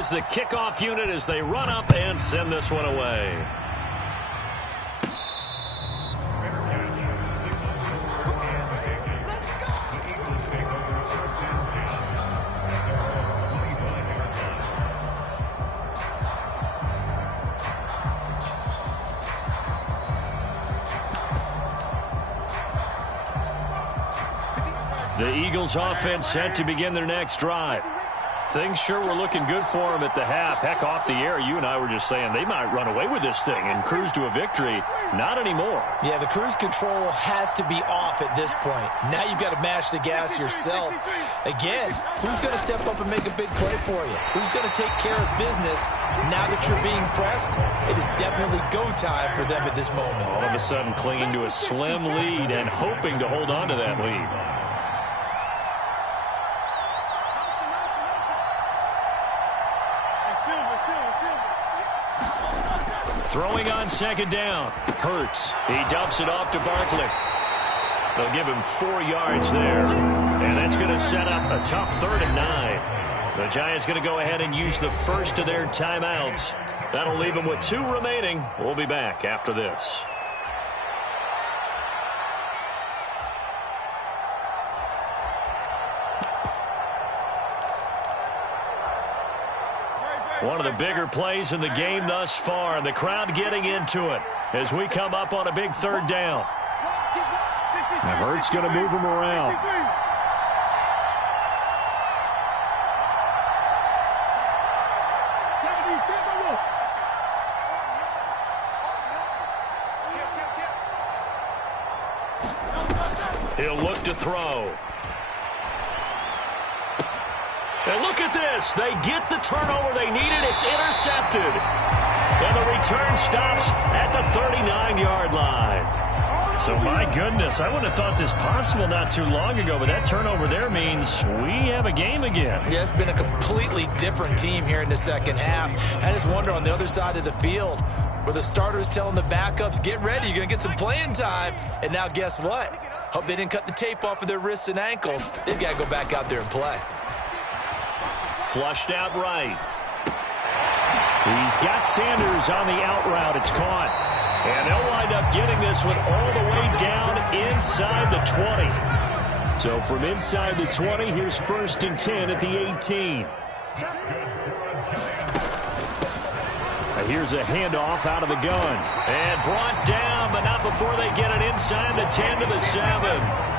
is the kickoff unit as they run up and send this one away. The Eagles offense set to begin their next drive. Things sure were looking good for them at the half. Heck, off the air, you and I were just saying they might run away with this thing and cruise to a victory. Not anymore. Yeah, the cruise control has to be off at this point. Now you've got to mash the gas yourself. Again, who's going to step up and make a big play for you? Who's going to take care of business now that you're being pressed? It is definitely go time for them at this moment. All of a sudden clinging to a slim lead and hoping to hold on to that lead. Throwing on second down. Hurts. He dumps it off to Barkley. They'll give him 4 yards there. And that's going to set up a tough 3rd and 9. The Giants going to go ahead and use the first of their timeouts. That'll leave them with 2 remaining. We'll be back after this. One of the bigger plays in the game thus far, and the crowd getting into it as we come up on a big 3rd down. Now Hurts going to move him around. He'll look to throw. And look at this. They get the turnover they needed. It's intercepted. And the return stops at the 39-yard line. So, my goodness, I wouldn't have thought this possible not too long ago, but that turnover there means we have a game again. Yeah, it's been a completely different team here in the second half. I just wonder on the other side of the field where the starters telling the backups, get ready, you're going to get some playing time. And now guess what? Hope they didn't cut the tape off of their wrists and ankles. They've got to go back out there and play. Flushed out right. He's got Sanders on the out route. It's caught. And they'll wind up getting this one all the way down inside the 20. So from inside the 20, here's 1st and 10 at the 18. Here's a handoff out of the gun. And brought down, but not before they get it inside the 10 to the 7.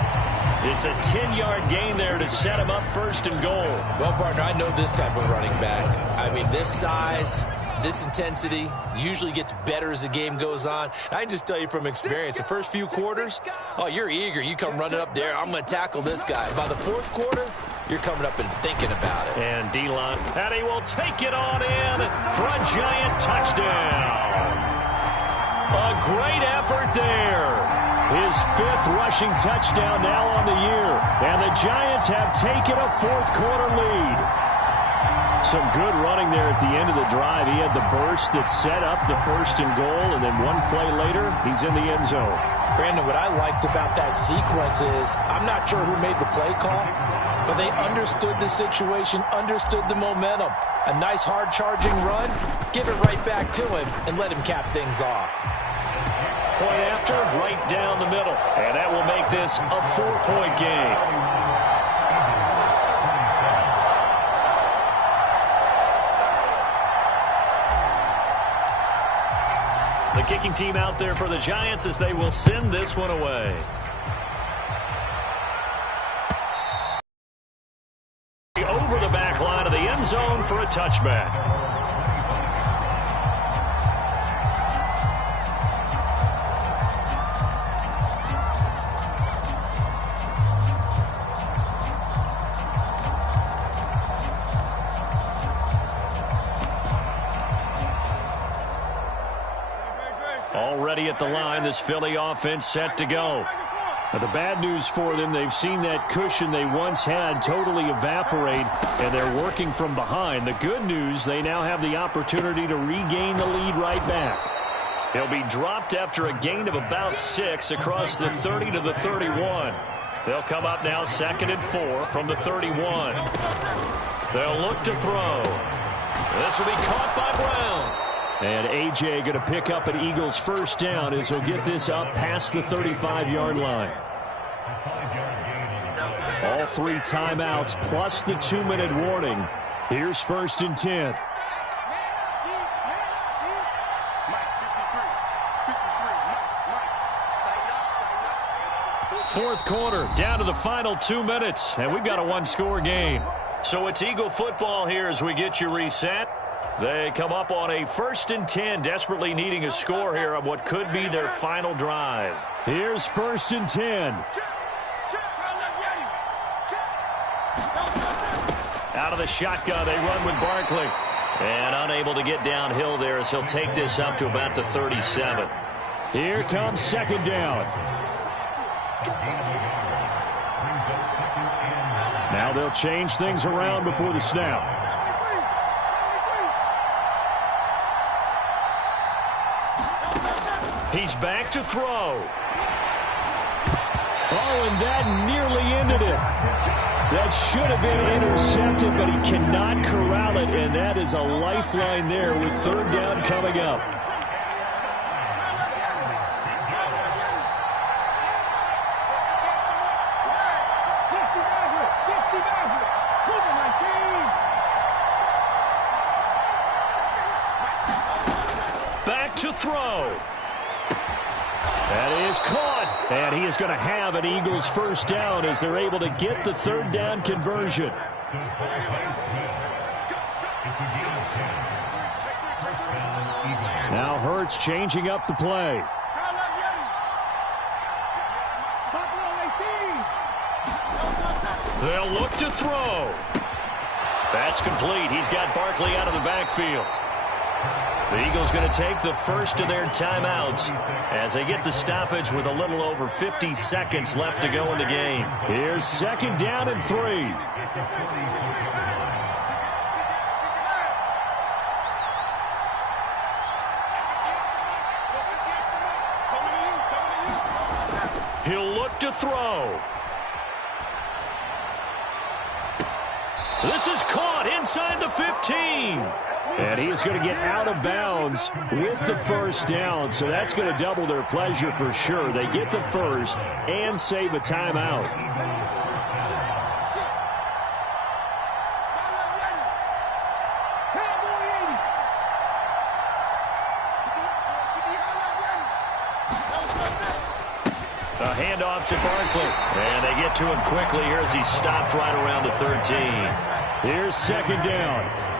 It's a 10-yard gain there to set him up 1st and goal. Well, partner, I know this type of running back. I mean, this size, this intensity usually gets better as the game goes on. I can just tell you from experience, the first few quarters, oh, you're eager. You come running up there, I'm going to tackle this guy. By the 4th quarter, you're coming up and thinking about it. And D-line, and he will take it on in for a Giant touchdown. A great effort there. His 5th rushing touchdown now on the year. And the Giants have taken a 4th quarter lead. Some good running there at the end of the drive. He had the burst that set up the 1st and goal, and then one play later, he's in the end zone. Brandon, what I liked about that sequence is I'm not sure who made the play call, but they understood the situation, understood the momentum. A nice hard-charging run, give it right back to him, and let him cap things off. Point after, right down the middle. And that will make this a 4-point game. The kicking team out there for the Giants as they will send this one away. Over the back line of the end zone for a touchback. Already at the line, this Philly offense set to go. Now, the bad news for them, they've seen that cushion they once had totally evaporate, and they're working from behind. The good news, they now have the opportunity to regain the lead right back. He'll be dropped after a gain of about 6 across the 30 to the 31. They'll come up now 2nd and 4 from the 31. They'll look to throw. pass will be caught by Brown. And A.J. going to pick up an Eagles first down as he'll get this up past the 35-yard line. All 3 timeouts plus the 2-minute warning. Here's 1st and 10. Fourth quarter, down to the final 2 minutes, and we've got a 1-score game. So it's Eagle football here as we get you reset. They come up on a 1st and 10, desperately needing a score here on what could be their final drive. Here's 1st and 10. Out of the shotgun, they run with Barkley. And unable to get downhill there as he'll take this up to about the 37. Here comes 2nd down. Now they'll change things around before the snap. He's back to throw. Oh, and that nearly ended it. That should have been intercepted, but he cannot corral it, and that is a lifeline there with 3rd down coming up. Back to throw. That is caught, and he is going to have an Eagles first down as they're able to get the 3rd down conversion. Now Hurts changing up the play. They'll look to throw. That's complete. He's got Barkley out of the backfield. The Eagles going to take the first of their timeouts as they get the stoppage with a little over 50 seconds left to go in the game. Here's 2nd down and 3. He'll look to throw. This is caught inside the 15. And he is going to get out of bounds with the first down, so that's going to double their pleasure for sure. They get the first and save a timeout. A handoff to Barkley, and they get to him quickly here as he stopped right around the 13. Here's 2nd down.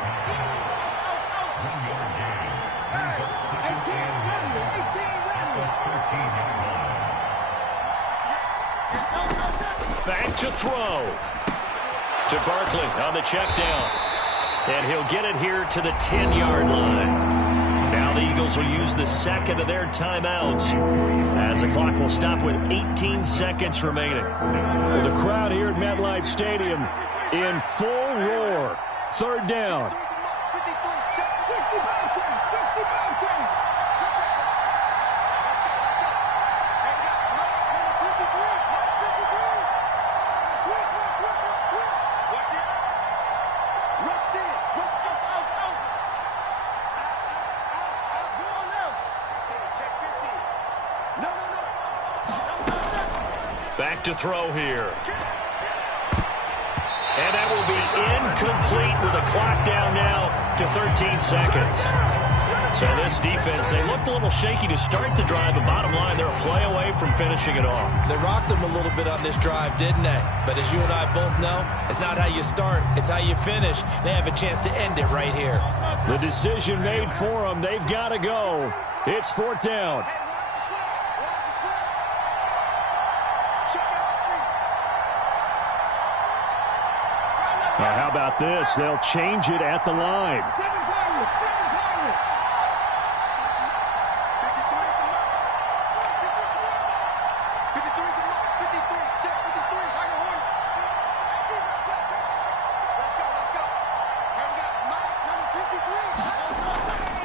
Back to throw. To Barkley on the check down. And he'll get it here to the 10-yard line. Now the Eagles will use the 2nd of their timeouts as the clock will stop with 18 seconds remaining. Well, the crowd here at MetLife Stadium in full roar. 3rd down. Back to throw here. And that will be incomplete with a clock down now to 13 seconds. So this defense, they looked a little shaky to start the drive. The bottom line, they're a play away from finishing it off. They rocked them a little bit on this drive, didn't they? But as you and I both know, it's not how you start, it's how you finish. They have a chance to end it right here. The decision made for them. They've got to go. It's 4th down. Now, how about this? They'll change it at the line.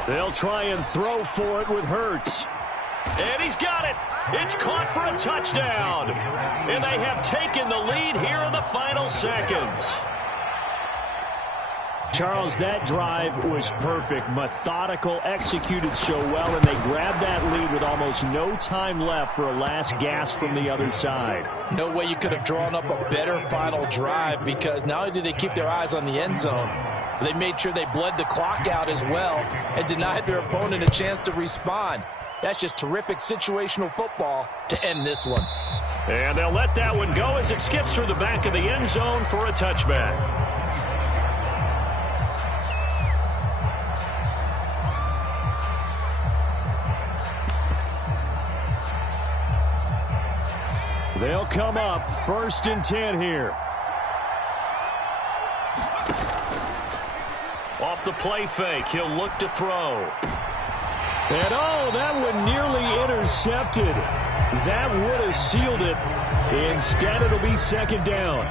They'll try and throw for it with Hurts. And he's got it. It's caught for a touchdown. And they have taken the lead here in the final seconds. Charles, that drive was perfect, methodical, executed so well, and they grabbed that lead with almost no time left for a last gasp from the other side. No way you could have drawn up a better final drive, because not only did they keep their eyes on the end zone, they made sure they bled the clock out as well and denied their opponent a chance to respond. That's just terrific situational football to end this one. And they'll let that one go as it skips through the back of the end zone for a touchback. They'll come up 1st and 10 here. Off the play fake, he'll look to throw. And oh, that one nearly intercepted. That would have sealed it. Instead, it'll be 2nd down.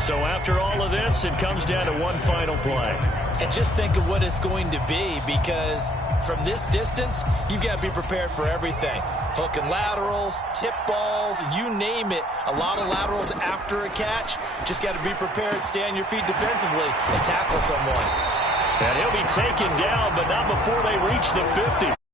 So after all of this, it comes down to one final play. And just think of what it's going to be, because from this distance, you've got to be prepared for everything. Hook and laterals, tip balls, you name it. A lot of laterals after a catch. Just got to be prepared, stay on your feet defensively, and tackle someone. And he'll be taken down, but not before they reach the 50.